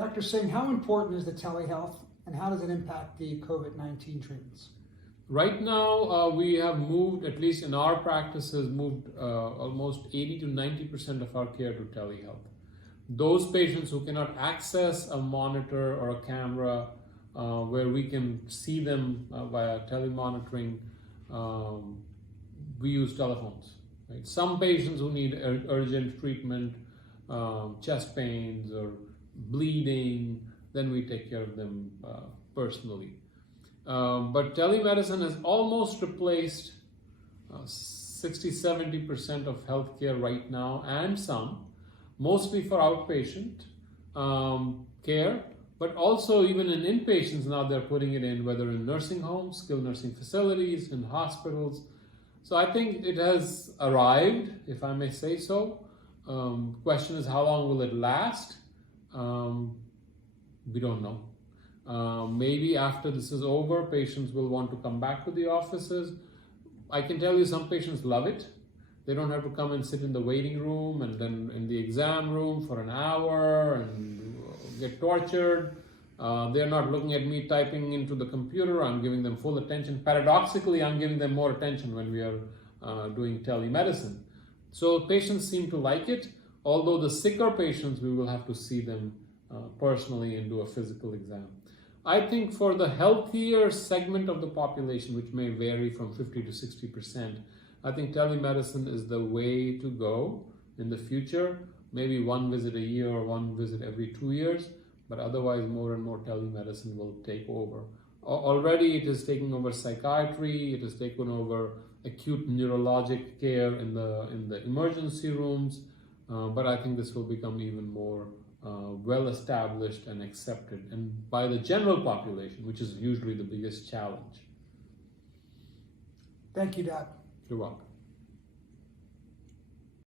Dr. Singh, how important is the telehealth and how does it impact the COVID-19 treatments? Right now, we have moved, at least in our practices, moved almost 80 to 90% of our care to telehealth. Those patients who cannot access a monitor or a camera where we can see them via telemonitoring, we use telephones. Right? Some patients who need urgent treatment, chest pains or bleeding, then we take care of them personally. But telemedicine has almost replaced 60-70% of healthcare right now, and some, mostly for outpatient care, but also even in inpatients now they're putting it in, whether in nursing homes, skilled nursing facilities, in hospitals. So I think it has arrived, if I may say so. Question is, how long will it last? We don't know. Maybe after this is over, patients will want to come back to the offices. I can tell you some patients love it. They don't have to come and sit in the waiting room and then in the exam room for an hour and get tortured. They're not looking at me typing into the computer. I'm giving them full attention. Paradoxically, I'm giving them more attention when we are doing telemedicine. So patients seem to like it, although the sicker patients, we will have to see them personally and do a physical exam. I think for the healthier segment of the population, which may vary from 50 to 60%, I think telemedicine is the way to go in the future. Maybe one visit a year or one visit every 2 years, but otherwise more and more telemedicine will take over. Already it is taking over psychiatry, it has taken over acute neurologic care in the emergency rooms, but I think this will become even more well established and accepted, and by the general population, which is usually the biggest challenge. Thank you, Doc. You're welcome.